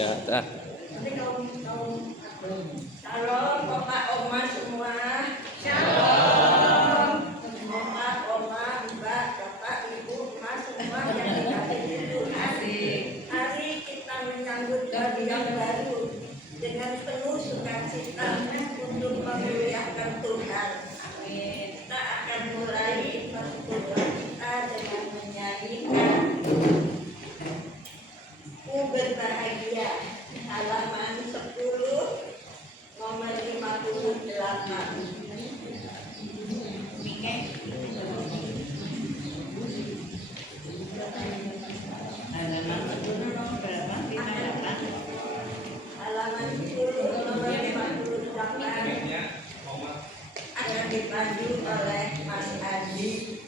Ya, dah. Shalom Bapak Oma semua. Shalom. Bapak Oma, Mbak, Bapak, Ibu, Mas semua yang dikasihi Tuhan. Hari kita menyambut hari yang baru dengan penuh sukacita untuk memuliakan Tuhan. Amin. Kita akan mulai persekutuan kita dengan menyanyikan Ku Berbahagia, halaman 10 nomor 58. Halaman 10 nomor 58 akan dipandu oleh Mas Adi.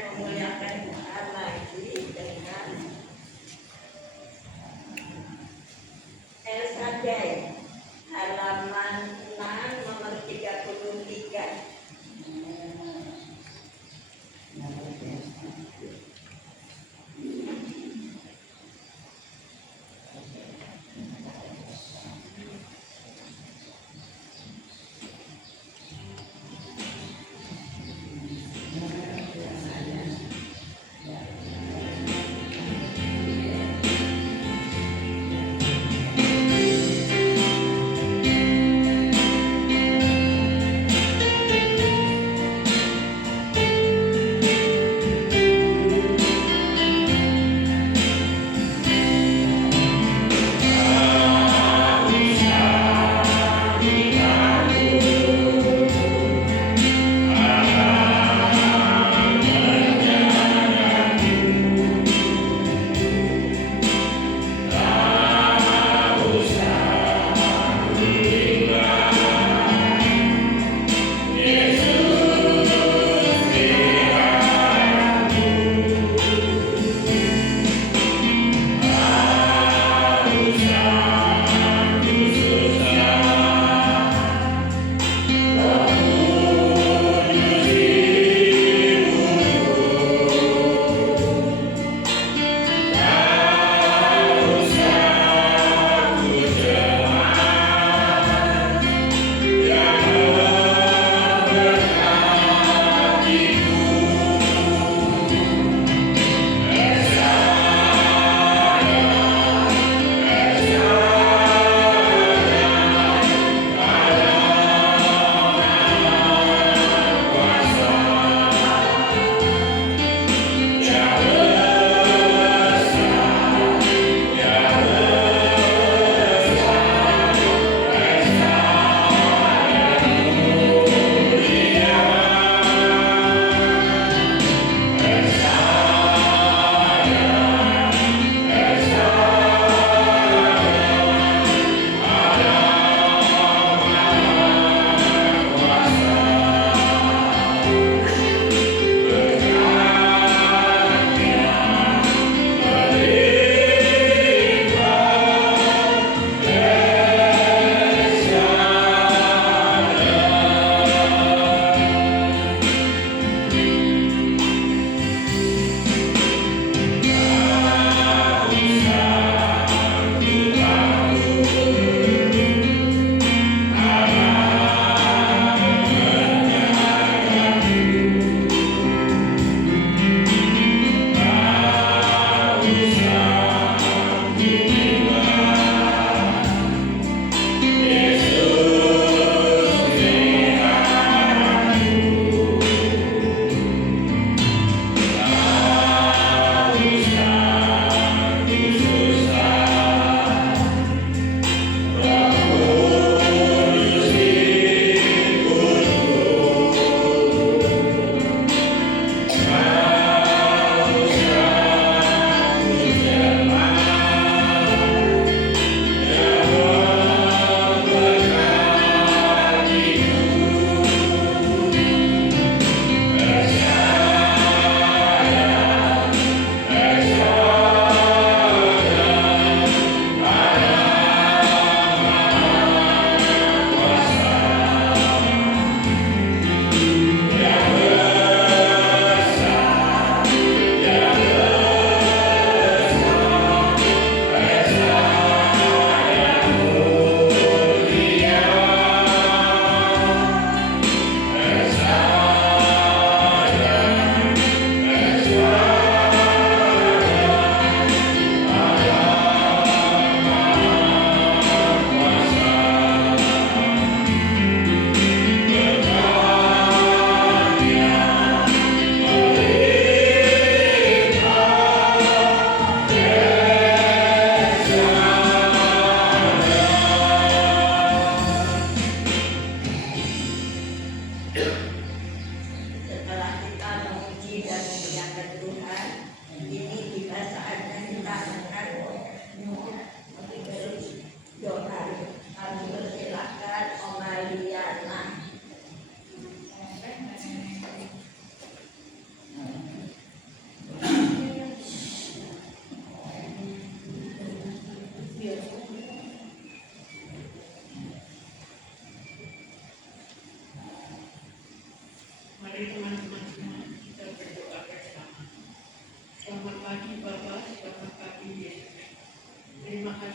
memuliakan Tuhan lagi dengan El Shaddai halaman 6 nomor 33.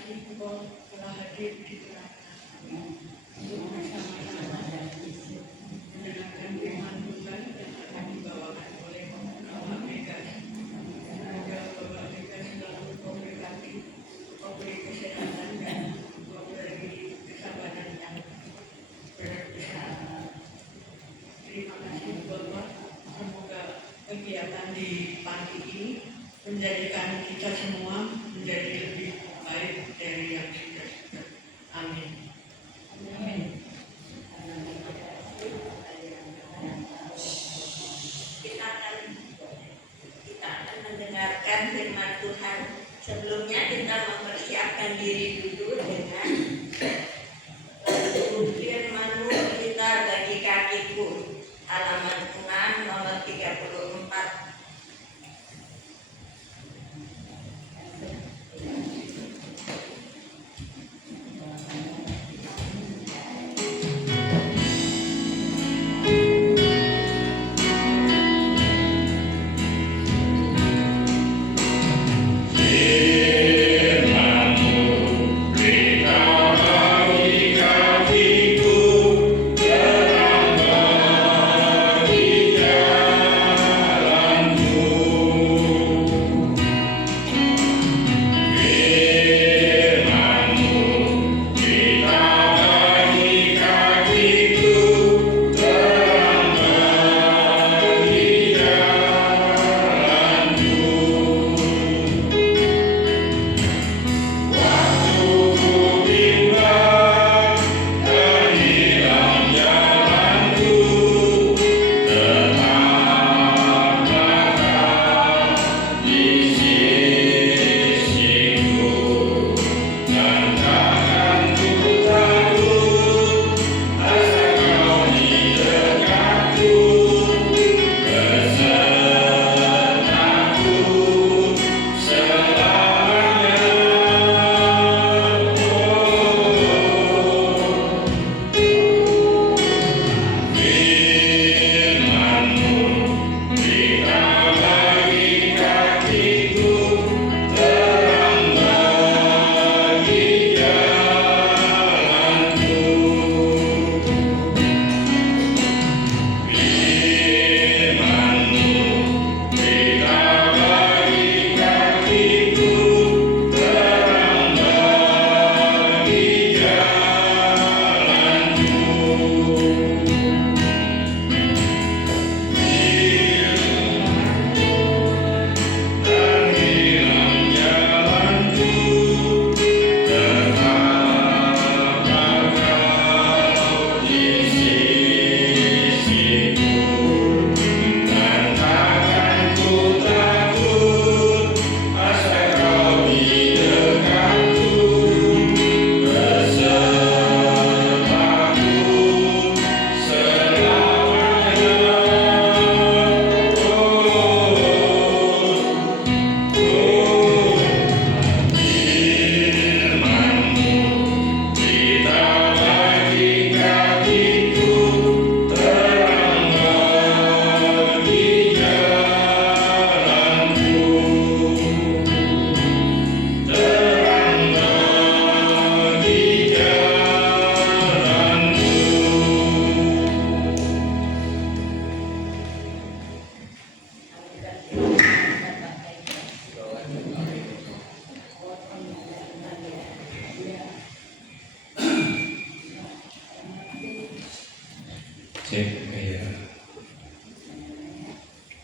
kasih Engkau telah hadir di tengah-tengah untuk bersama-sama mendengarkan firman Tuhan yang akan dibawakan oleh Bapak Mega. Semoga Bapak Mega selalu memberkati, memberi kesehatan dan memberi kesabaran yang berbesar. Terima kasih Bapak. Semoga kegiatan di pagi ini menjadikan kita semua menjadi lebih baik dari yang sudah. Amin. Amin. Kita akan mendengarkan firman Tuhan. Sebelumnya kita mempersiapkan diri dulu dengan firman-Mu kita bagi kakiku. Halaman 6 nomor 34.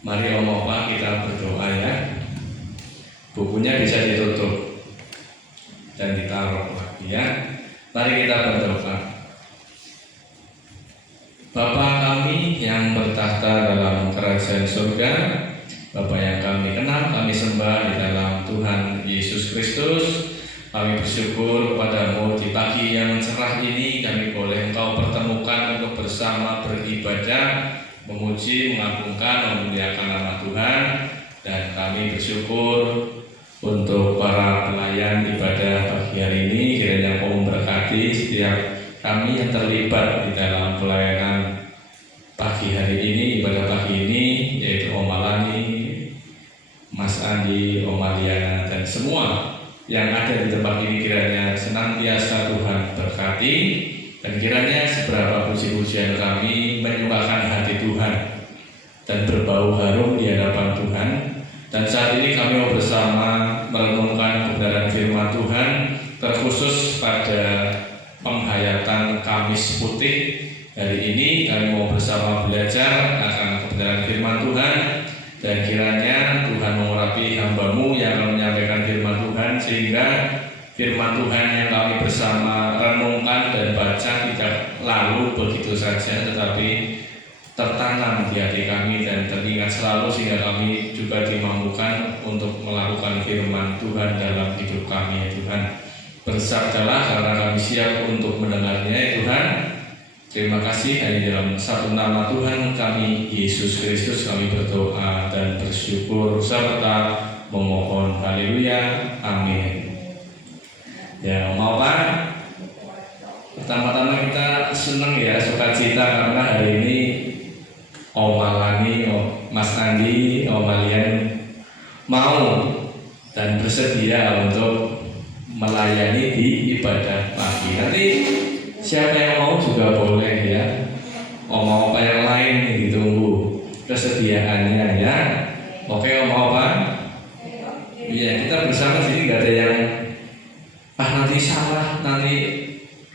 Mari Om-Opa kita berdoa ya. Bukunya bisa ditutup dan ditaruh lagi ya. Mari kita berdoa. Bapa kami yang bertahta dalam kerajaan surga, Bapa yang kami kenal, kami sembah di dalam Tuhan Yesus Kristus. Kami bersyukur kepadamu di pagi yang cerah ini kami boleh Engkau pertemukan untuk bersama beribadah, memuji, mengagungkan, memuliakan nama Tuhan. Dan kami bersyukur untuk para pelayan ibadah pagi hari ini, kiranya Engkau memberkati setiap kami yang terlibat di dalam pelayanan pagi hari ini, ibadah pagi ini, yaitu Om Malani, Mas Andi, Om Maliana, dan semua yang ada di tempat ini kiranya senantiasa Tuhan berkati, dan kiranya seberapa puji-pujian kami menyukakan hati Tuhan dan berbau harum di hadapan Tuhan. Dan saat ini kami mau bersama merenungkan kebenaran firman Tuhan, terkhusus pada penghayatan Kamis Putih. Hari ini kami mau bersama belajar akan kebenaran firman Tuhan, dan kiranya Tuhan mengurapi hamba-Mu yang akan menyampaikan firman Tuhan, sehingga firman Tuhan yang kami bersama renungkan dan baca tidak lalu begitu saja, tetapi tertanam di hati kami dan teringat selalu, sehingga kami juga dimampukan untuk melakukan firman Tuhan dalam hidup kami. Ya Tuhan, bersabdalah karena kami siap untuk mendengarnya. Ya Tuhan, terima kasih. Hanya dalam satu nama Tuhan kami, Yesus Kristus, kami berdoa dan bersyukur serta memohon. Haleluya, amin. Ya, mau Pak? Pertama-tama kita senang ya, sukacita karena hari ini Om Malani, Mas Andi, Om Malian mau dan bersedia untuk melayani di ibadah pagi. Nanti siapa yang mau juga boleh ya. Mau apa yang lain ditunggu kesediaannya ya. Oke, mau apa? Iya, kita bersama sini nggak ada yang nanti salah, nanti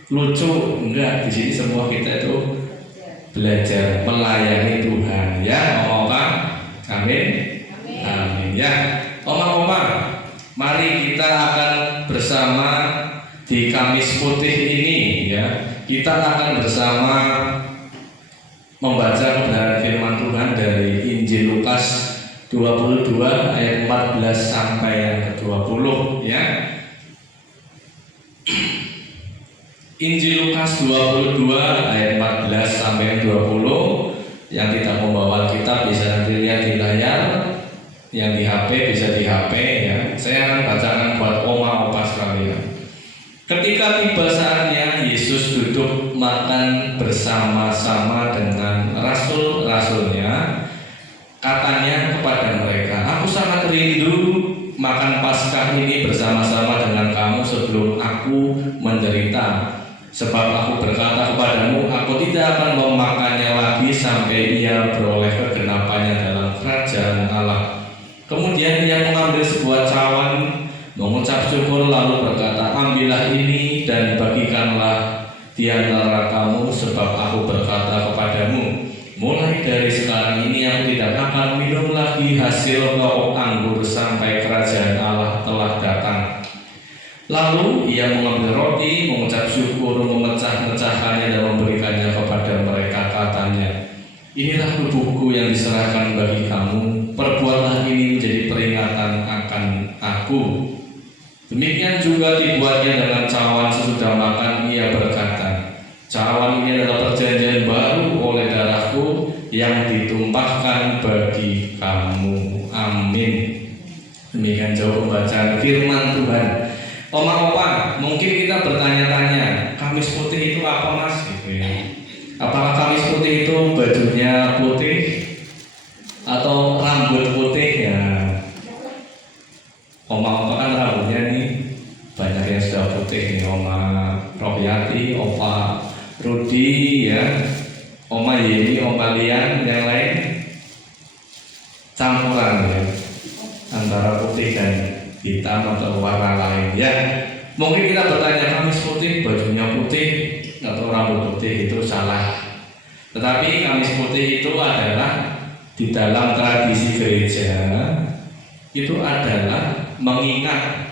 lucu, enggak. Di sini semua kita itu belajar melayani Tuhan ya. Mau apa? Amin. Amin ya. Oma-oma, mari kita akan bersama di Kamis Putih ini ya. Kita akan bersama membaca kebenaran firman Tuhan dari Injil Lukas 22 ayat 14 sampai yang ke-20 ya. Injil Lukas 22 ayat 14 sampai 20. Yang tidak membawa kitab bisa nanti lihat di layar, yang di HP bisa di HP ya. Saya akan bacakan buat oma opa sekalian. Ketika tiba saatnya, Yesus duduk makan bersama-sama dengan rasul-rasulnya. Katanya kepada mereka, "Aku sangat rindu makan Paskah ini bersama-sama dengan kamu sebelum aku menderita. Sebab aku berkata kepadamu, aku tidak akan memakannya lagi sampai ia beroleh kegenapannya dalam kerajaan Allah." Kemudian ia mengambil sebuah cawan, mengucap syukur, lalu berkata, "Ambillah ini dan bagikanlah di antara kamu, sebab aku berkata kepadamu, mulai dari sekarang ini aku tidak akan minum lagi hasil lauk anggur sampai kerajaan Allah telah datang." Lalu ia mengambil roti, mengucap syukur, memecah-mecahkannya dan memberikannya kepada mereka. Katanya, "Inilah tubuhku yang diserahkan bagi kamu. Perbuatlah ini menjadi peringatan akan aku." Demikian juga dibuatnya dengan cawan sesudah makan. Ia berkata, "Cawan ini adalah perjanjian baru oleh darahku yang ditumpahkan bagi kamu." Amin. Demikian jauh pembacaan firman Tuhan. Oma-opa, mungkin kita bertanya-tanya, Kamis Putih itu apa mas? Gitu ya. Apakah Kamis Putih itu bajunya putih atau rambut putih ya? Oma-opa kan rambutnya nih banyak yang sudah putih nih. Oma Robiati, Opa Rudi ya, Oma Yeni, Oma Lian, yang lain campuran ya, antara putih dan hitam atau warna lain ya. Mungkin kita bertanya, Kamis Putih bajunya putih atau rambut putih, itu salah. Tetapi Kamis Putih itu adalah di dalam tradisi gereja, itu adalah mengingat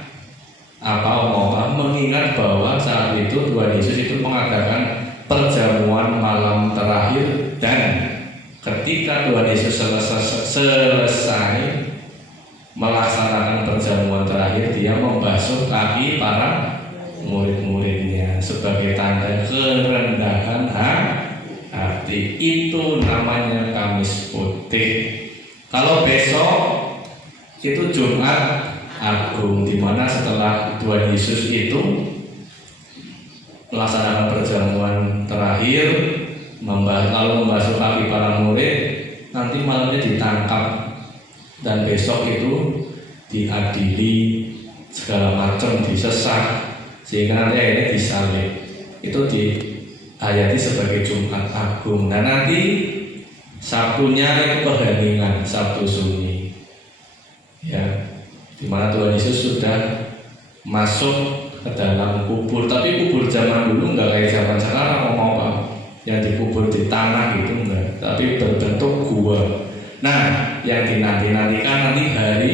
mengingat bahwa saat itu Tuhan Yesus itu mengadakan perjamuan malam terakhir, dan ketika Tuhan Yesus selesai melaksanakan perjamuan terakhir, dia membasuh kaki para murid-muridnya sebagai tanda kerendahan hati. Itu namanya Kamis Putih. Kalau besok itu Jumat Agung, di mana setelah Tuhan Yesus itu melaksanakan perjamuan terakhir, lalu membasuh kaki para murid, nanti malamnya ditangkap dan besok itu diadili segala macam disesak sehingga nanti akhirnya disalib. Itu diayati sebagai Jumat Agung. Dan nanti Sabtunya itu keheningan, Sabtu Sunyi, ya, dimana Tuhan Yesus sudah masuk ke dalam kubur. Tapi kubur zaman dulu nggak kayak zaman sekarang, mau apa yang dikubur di tanah gitu enggak, tapi berbentuk gua. Nah, yang dinanti-nantikan nanti hari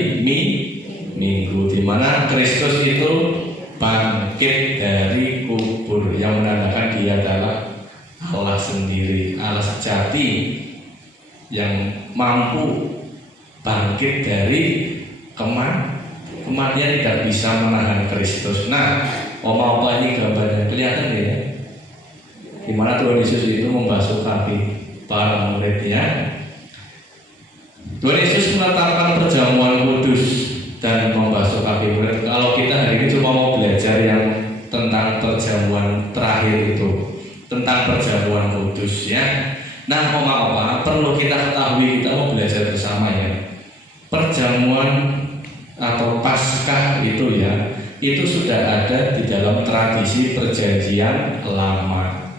Minggu, dimana Kristus itu bangkit dari kubur, yang menandakan Dia adalah Allah sendiri, Allah sejati yang mampu bangkit dari kematian. Tidak bisa menahan Kristus. Nah, Oma-opa ini gambarnya kelihatan ya, dimana Tuhan Yesus itu membasuh kaki para muridnya. Tuhan Yesus menetapkan perjamuan kudus dan membasuh kaki murid. Kalau kita hari ini cuma mau belajar yang tentang perjamuan terakhir itu, tentang perjamuan kudus ya. Nah, Oma-opa, perlu kita ketahui, kita mau belajar bersama ya. Perjamuan atau Paskah itu ya, itu sudah ada di dalam tradisi perjanjian lama.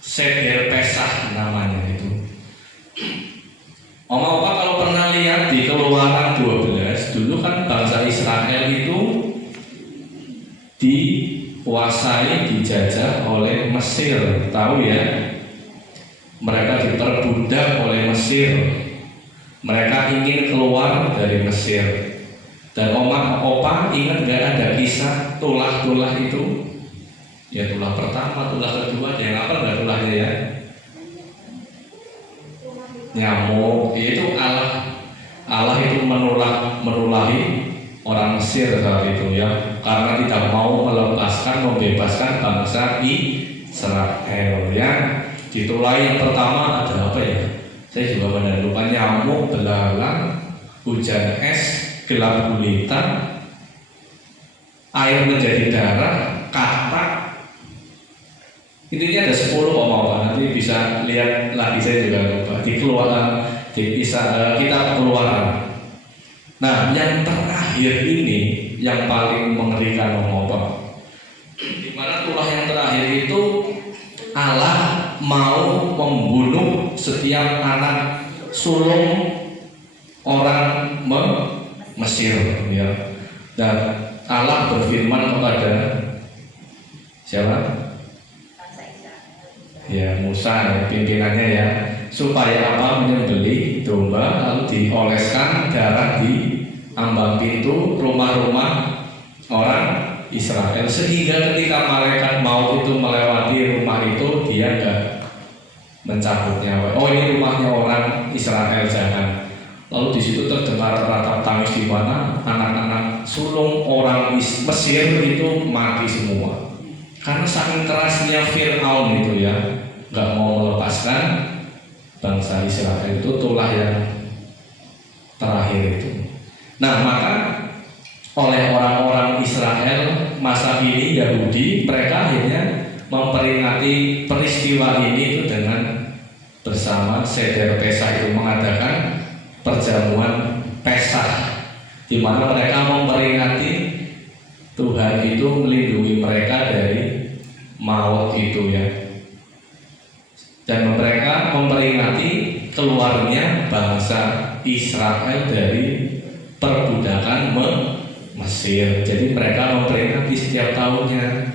Seder Pesach namanya itu. Oma-opa kalau pernah lihat di Keluaran 12, dulu kan bangsa Israel itu dikuasai, dijajah oleh Mesir, tahu ya? Mereka diperbudak oleh Mesir. Mereka ingin keluar dari Mesir. Dan Oma-opa ingat gak ada kisah tulah-tulah itu? Ya, tulah pertama, tulah kedua, yang apa enggak tulahnya ya? Nyamuk. Itu Allah itu menulahi orang Mesir saat itu ya, karena tidak mau membebaskan bangsa Israel ya. Ditulahi yang pertama ada apa ya? Saya juga benar lupa. Nyamuk, belalang, hujan es, gelap gulita, air menjadi darah, katak. Intinya ada 10 Oma-opa. Nanti bisa lihat lagi, saya juga lupa di Keluaran, di kitab Keluaran. Nah, yang terakhir ini yang paling mengerikan Oma-opa. Di mana tulah yang terakhir itu Allah mau membunuh setiap anak sulung orang Mesir ya. Dan Allah berfirman kepada siapa? Ya, Musa ya, pimpinannya ya, supaya apa? Menyembelih domba lalu dioleskan darah di ambang pintu rumah-rumah orang Israel, sehingga ketika malaikat maut itu melewati rumah itu, dia enggak mencabut nyawa. Oh, ini rumahnya orang Israel, jangan. Lalu di situ terdengar ratap tangis di mana anak-anak sulung orang Mesir itu mati semua. Karena saking kerasnya Fir'aun itu ya, nggak mau melepaskan bangsa Israel. Itu tulah yang terakhir itu. Nah, maka oleh orang-orang Israel masa ini Yahudi, mereka akhirnya memperingati peristiwa ini itu dengan bersama Seder Pesach, itu mengadakan perjamuan Pesach, di mana mereka memperingati Tuhan itu melindungi mereka dari maut itu ya, dan mereka memperingati keluarnya bangsa Israel dari perbudakan Mesir. Jadi mereka memperingati setiap tahunnya.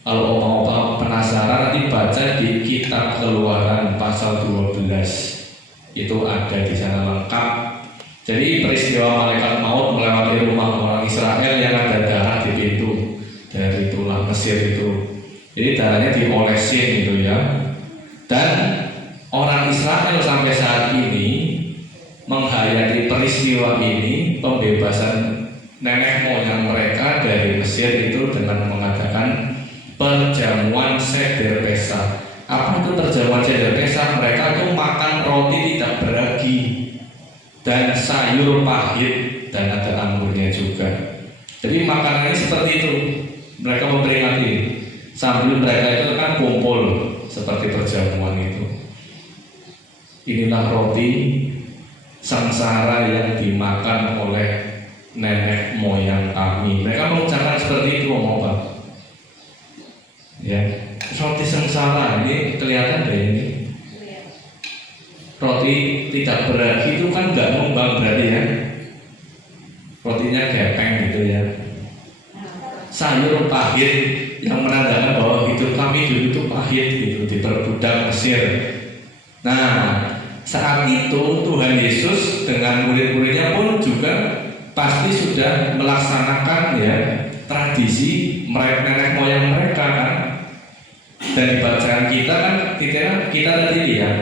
Kalau Oma-opa penasaran, nanti baca di kitab Keluaran pasal 12. Itu ada di sana lengkap. Jadi peristiwa malaikat maut melewati rumah orang Israel yang ada darah di pintu dari tulah Mesir itu. Jadi darahnya diolesin gitu ya. Dan orang Israel sampai saat ini menghayati peristiwa ini, pembebasan nenek moyang mereka dari Mesir itu dengan mengadakan perjamuan Seder Pesach. Apa itu perjamuan Seder Pesach? Mereka itu makan roti tidak beragi dan sayur pahit, dan ada anggurnya juga. Jadi makanannya seperti itu. Mereka memperingati sambil mereka itu kan kumpul seperti perjamuan itu. Inilah roti sengsara yang dimakan oleh nenek moyang kami. Mereka mengucapkan sengsara. Ini kelihatan deh ini. Roti tidak beragi itu kan nggak ngembang berarti ya. Rotinya gepeng gitu ya. Sayur pahit yang menandakan bahwa hidup kami dulu itu pahit gitu, diperbudak Mesir. Nah, saat itu Tuhan Yesus dengan murid-muridnya pun juga pasti sudah melaksanakan ya tradisi nenek moyang mereka kan. Dan di bacaan kita kan kita tadi lihat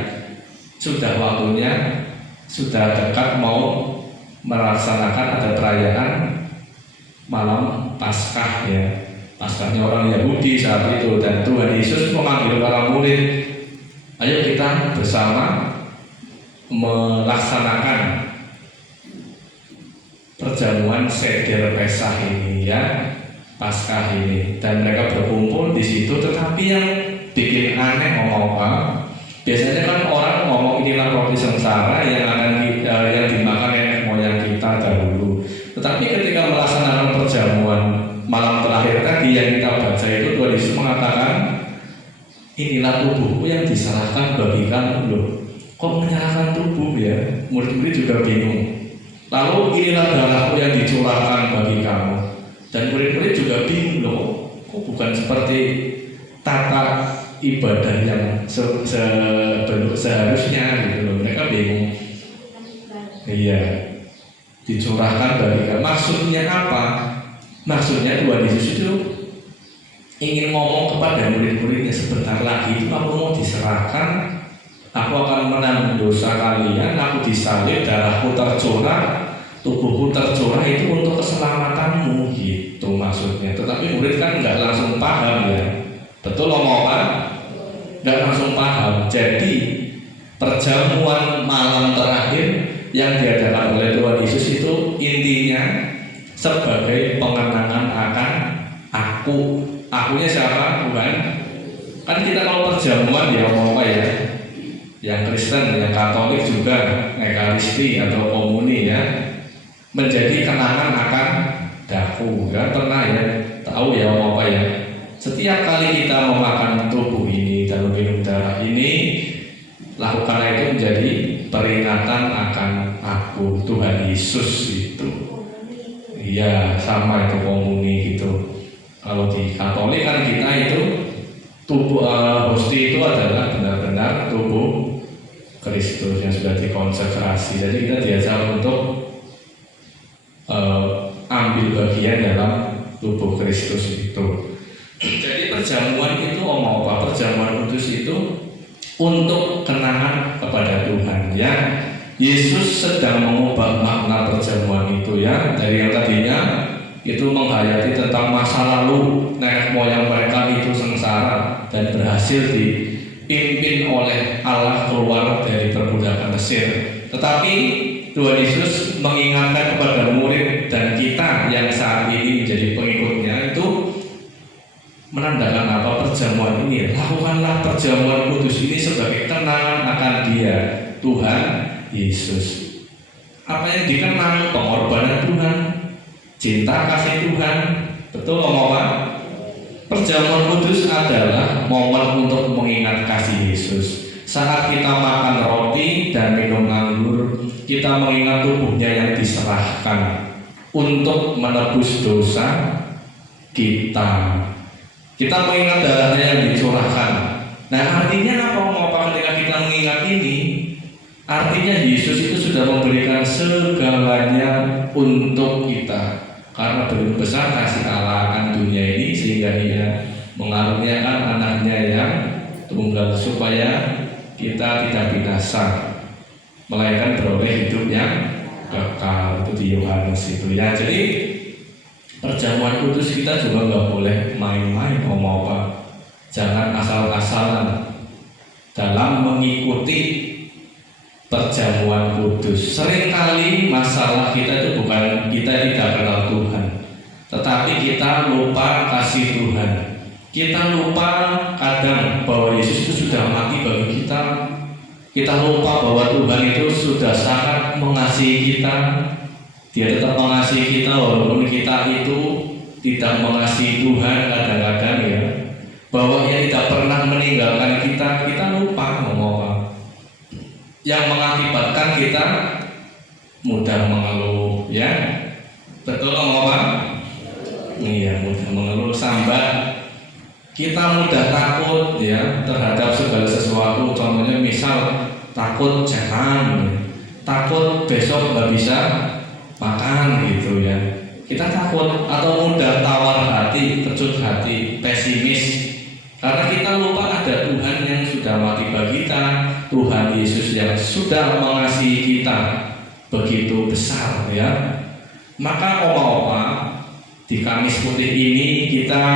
sudah waktunya, sudah dekat mau melaksanakan ada perayaan malam Paskah ya. Paskahnya orang Yahudi saat itu, dan Tuhan Yesus memanggil para murid, ayo kita bersama melaksanakan perjamuan Seder Pesah ini ya, Paskah ini. Dan mereka berkumpul di situ. Tetapi yang bikin aneh ngomong apa? Biasanya kan orang ngomong inilah roti sengsara yang akan yang dimakan nenek moyang kita dahulu. Tetapi ketika melaksanakan perjamuan malam terakhir tadi yang kita baca itu, Tuhan Yesus mengatakan, inilah tubuhku yang diserahkan bagi kamu. Loh, kok menyerahkan tubuh ya? Murid-murid juga bingung. Lalu inilah darahku yang dicurahkan bagi kamu. Dan murid-murid juga bingung, loh, kok bukan seperti tata ibadah yang seharusnya gitu loh. Mereka bingung. Iya, dicurahkan bagi kamu. Maksudnya apa? Maksudnya Tuhan Yesus itu ingin ngomong kepada murid-muridnya, sebentar lagi itu aku mau diserahkan, aku akan menanggung dosa kalian, aku disalib, darahku tercurah, tubuhku tercurah itu untuk keselamatanmu gitu maksudnya. Tetapi murid kan nggak langsung paham ya. Betul ngomong apa? Nggak langsung paham. Jadi perjamuan malam terakhir yang diadakan oleh Tuhan Yesus itu intinya sebagai pengenangan akan aku. Akunya siapa? Tuhan. Kan kita kalau perjamuan ya ngomong apa ya? Yang Kristen, yang Katolik juga Ekaristi atau komuni ya, menjadi kenangan akan daku. Kan pernah ya tahu ya ngomong apa ya? Setiap kali kita memakan tubuh ini dan minum darah ini, lakukanlah itu menjadi peringatan akan aku, Tuhan Yesus itu. Iya, sama itu komuni gitu. Kalau di Katolik kan kita itu tubuh hosti itu adalah benar-benar tubuh Kristus yang sudah dikonsekrasi. Jadi kita diajar untuk ambil bagian dalam tubuh Kristus itu. Jadi perjamuan itu omong apa? Perjamuan kudus itu untuk kenangan kepada Tuhan ya. Yesus sedang mengubah makna perjamuan itu ya, dari yang tadinya itu menghayati tentang masa lalu nenek moyang mereka itu sengsara dan berhasil dipimpin oleh Allah keluar dari perbudakan Mesir. Tetapi Tuhan Yesus mengingatkan kepada murid dan kita yang saat ini menjadi pengikutnya itu menandakan apa? Perjamuan ini, lakukanlah perjamuan kudus ini sebagai kenangan akan Dia, Tuhan Yesus. Apa yang dikenang? Pengorbanan Tuhan, cinta kasih Tuhan. Betul ngomong apa? Perjamuan kudus adalah momen untuk mengingat kasih Yesus. Saat kita makan roti dan minum anggur, kita mengingat tubuhnya yang diserahkan untuk menebus dosa kita. Kita mengingat darahnya yang dicurahkan. Nah, artinya apa ketika kita mengingat ini? Artinya Yesus itu sudah memberikan segalanya untuk kita. Karena begitu besar kasih Allah akan dunia ini, sehingga Dia mengaruniakan anaknya yang tunggal supaya kita tidak binasa, melainkan beroleh hidup yang kekal. Itu di Yohanes itu ya. Jadi perjamuan kudus kita juga nggak boleh main-main ngomong apa. Jangan asal-asalan dalam mengikuti perjamuan kudus. Seringkali masalah kita itu bukan kita tidak kenal Tuhan, tetapi kita lupa kasih Tuhan. Kita lupa kadang bahwa Yesus itu sudah mati bagi kita. Kita lupa bahwa Tuhan itu sudah sangat mengasihi kita. Dia tetap mengasihi kita walaupun kita itu tidak mengasihi Tuhan kadang-kadang ya. bahwa Ia tidak pernah meninggalkan kita, kita lupa ngomong apa. Yang mengakibatkan kita mudah mengeluh, ya. Betul ngomong apa? Iya, mudah mengeluh, sambat. Kita mudah takut ya terhadap segala sesuatu. Contohnya misal takut jangan, takut besok nggak bisa makan gitu ya. Kita takut, atau mudah tawar hati, kecut hati, pesimis. Karena kita lupa ada Tuhan yang sudah mati bagi kita, Tuhan Yesus yang sudah mengasihi kita begitu besar ya. Maka oma-oma di Kamis Putih ini kita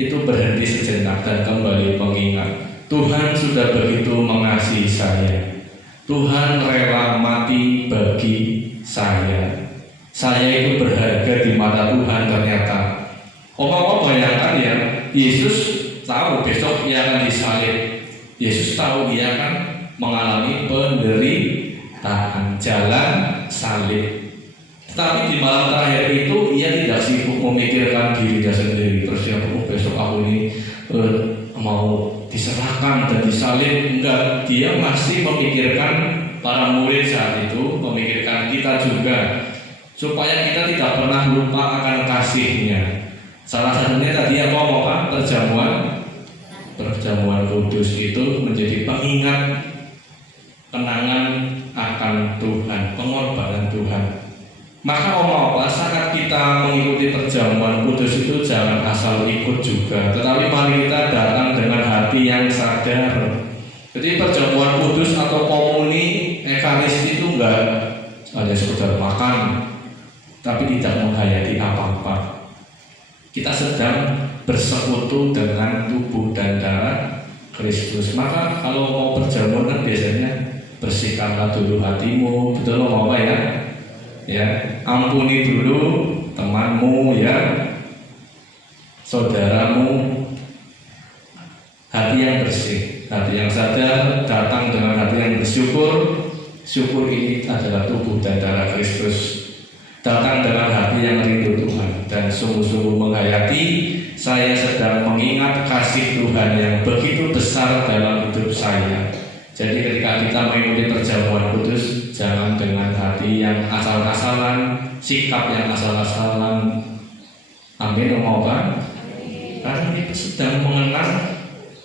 itu berhenti sejenak dan kembali mengingat Tuhan sudah begitu mengasihi saya. Tuhan rela mati bagi saya. Saya itu berharga di mata Tuhan ternyata. Oma-oma bayangkan ya, Yesus tahu besok Ia akan disalib. Yesus tahu Ia akan mengalami penderitaan, jalan salib. Tetapi di malam terakhir itu Ia tidak sibuk memikirkan dirinya sendiri. Terus ya, besok aku ini mau diserahkan dan disalib. Enggak, Dia masih memikirkan para murid saat itu, memikirkan kita juga, supaya kita tidak pernah lupa akan kasih-Nya. Salah satunya tadi yang ngomong kan, perjamuan kudus itu menjadi pengingat kenangan akan Tuhan, pengorbanan Tuhan. Maka oma-oma, saat kita mengikuti perjamuan kudus itu jangan asal ikut juga, tetapi mari kita datang dengan hati yang sadar. Jadi perjamuan kudus atau komuni ekaristi itu enggak hanya sekedar makan, tapi tidak menghayati apa-apa. Kita sedang bersekutu dengan tubuh dan darah Kristus. Maka kalau mau perjamuan kan biasanya bersihkanlah dulu hatimu, betul mau apa ya? Ya, ampuni dulu temanmu ya, saudaramu. Hati yang bersih, hati yang sadar, datang dengan hati yang bersyukur. Syukur ini adalah tubuh dan darah Kristus. Datang dengan hati yang rindu Tuhan dan sungguh-sungguh menghayati saya sedang mengingat kasih Tuhan yang begitu besar dalam hidup saya. Jadi ketika kita mengikuti perjamuan kudus, jangan dengan hati yang asal-asalan, sikap yang asal-asalan. Amin, omongan. Karena kita sedang mengenang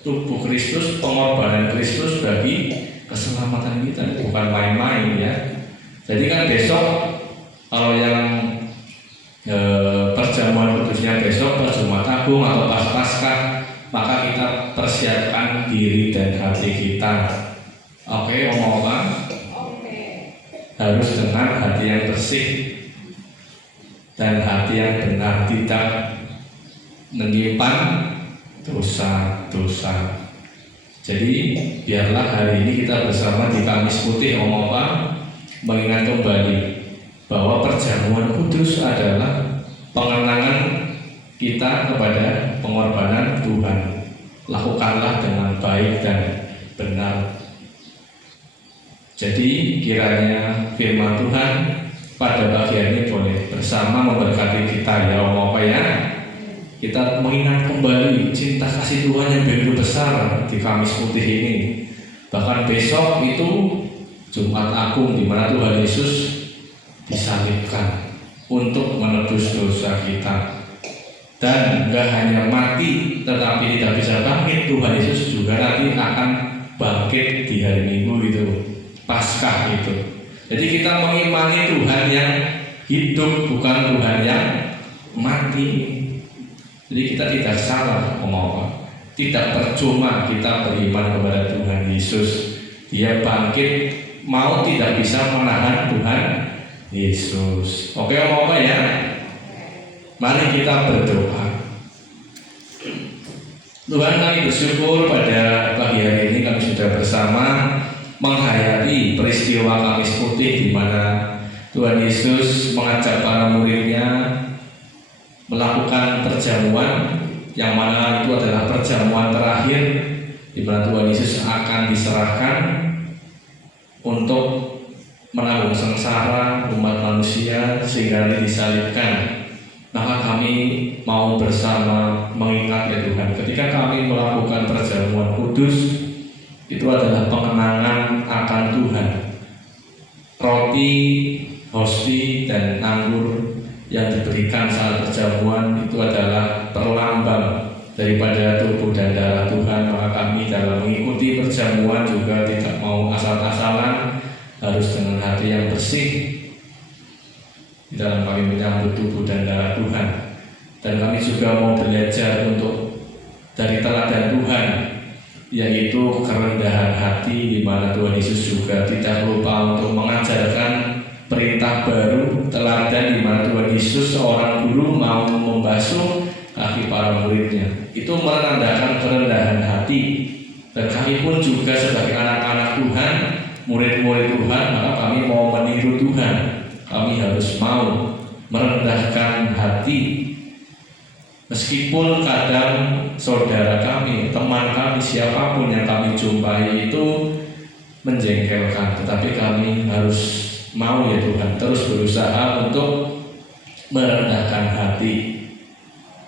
tubuh Kristus, pengorbanan Kristus bagi keselamatan kita, bukan main-main ya. Jadi kan besok kalau yang perjamuan kudusnya besok pas Jumat Agung atau pas Paskah, maka kita persiapkan diri dan hati kita. Oke, omong-omong, harus dengan hati yang bersih dan hati yang benar, tidak menyimpan dosa-dosa. Jadi biarlah hari ini kita bersama di Kamis Putih omong-omong mengingat kembali bahwa perjamuan kudus adalah pengenangan kita kepada pengorbanan Tuhan. Lakukanlah dengan baik dan benar. Jadi kiranya firman Tuhan pada bagian ini boleh bersama memberkati kita ya om apa ya. Kita mengingat kembali cinta kasih Tuhan yang begitu besar di Kamis Putih ini. Bahkan besok itu Jumat Agung di mana Tuhan Yesus disalibkan untuk menebus dosa kita. Dan enggak hanya mati tetapi tidak bisa bangkit, Tuhan Yesus juga nanti akan bangkit di hari Minggu itu, Paskah itu. Jadi kita mengimani Tuhan yang hidup, bukan Tuhan yang mati. Jadi kita tidak salah ngomong, tidak percuma kita beriman kepada Tuhan Yesus. Dia bangkit, mau tidak bisa menahan Tuhan Yesus. Oke ngomong apa ya? Mari kita berdoa. Tuhan, kami bersyukur pada pagi hari ini kami sudah bersama menghayati peristiwa Kamis Putih di mana Tuhan Yesus mengajak para muridnya melakukan perjamuan yang mana itu adalah perjamuan terakhir di mana Tuhan Yesus akan diserahkan untuk menanggung sengsara umat manusia sehingga disalibkan. maka kami mau bersama mengingat ya Tuhan, ketika kami melakukan perjamuan kudus, itu adalah pengenangan akan Tuhan. Roti, hosti, dan anggur yang diberikan saat perjamuan itu adalah perlambang daripada tubuh dan darah Tuhan. Maka kami dalam mengikuti perjamuan juga tidak mau asal-asalan, harus dengan hati yang bersih di dalam kami menyambut tubuh dan darah Tuhan. Dan kami juga mau belajar untuk dari teladan Tuhan, yaitu kerendahan hati, di mana Tuhan Yesus juga tidak lupa untuk mengajarkan perintah baru, teladan di mana Tuhan Yesus seorang guru mau membasuh kaki para muridnya. Itu menandakan kerendahan hati. Dan kami pun juga sebagai anak-anak Tuhan, murid-murid Tuhan, maka kami mau meniru Tuhan. Kami harus mau merendahkan hati. Meskipun kadang saudara kami, teman kami, siapapun yang kami jumpai itu menjengkelkan, tetapi kami harus mau ya Tuhan, terus berusaha untuk merendahkan hati,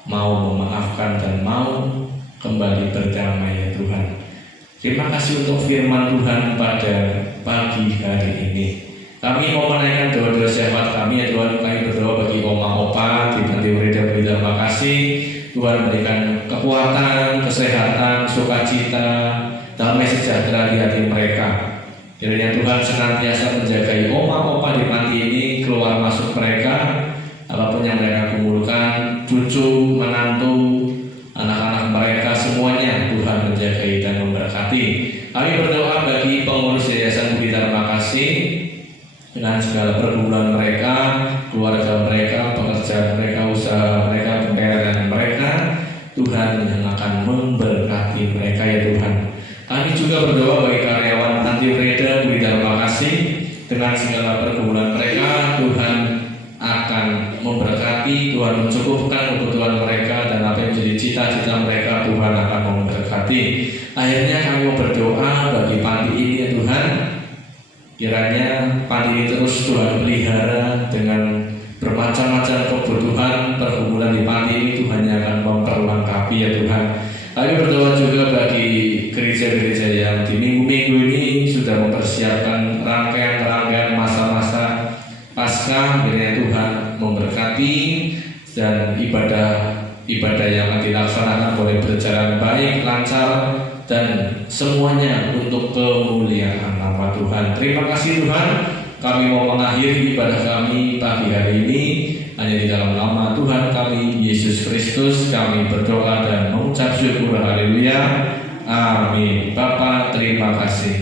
mau memaafkan dan mau kembali berdamai ya Tuhan. Terima kasih untuk firman Tuhan pada pagi hari ini. Kami mau menaikkan doa-doa syafaat kami ya Tuhan. Kami berdoa bagi oma opa di Panti Ureda. Terima kasih Tuhan, berikan kekuatan, kesehatan, sukacita, damai sejahtera di hati mereka. Kiranya Tuhan senantiasa menjagai oma opa di panti ini, keluar masuk mereka, apapun yang mereka kumpulkan, cucu, menantu, anak-anak mereka, semuanya Tuhan menjagai dan memberkati. Kami berdoa bagi pengurus Yayasan Budi Dharma Kasih, dengan segala pergumulan mereka, keluarga mereka, pekerjaan mereka, usaha mereka, pembayaran mereka, Tuhan yang akan memberkati mereka ya Tuhan. Kami juga berdoa bagi karyawan Panti Ureda Budi Dharma Kasih, dengan segala pergumulan mereka, Tuhan akan memberkati, Tuhan mencukupkan kebutuhan mereka, dan apa yang menjadi cita-cita mereka Tuhan akan memberkati. Akhirnya kami berdoa bagi panti ini ya Tuhan, kiranya panti ini terus Tuhan pelihara dengan bermacam-macam kebutuhan, pergumulan di panti ini Tuhan yang akan memperlengkapi ya Tuhan. Kami berdoa juga bagi gereja-gereja yang di minggu-minggu ini sudah mempersiapkan rangkaian-rangkaian masa-masa Paskah, kiranya Tuhan memberkati dan ibadah yang akan dilaksanakan boleh berjalan baik, lancar, dan semuanya untuk kemuliaan nama Tuhan. Terima kasih Tuhan. Kami mau mengakhiri ibadah kami pagi hari ini hanya di dalam nama Tuhan kami Yesus Kristus. Kami berdoa dan mengucap syukur. Haleluya. Amin. Bapa, terima kasih.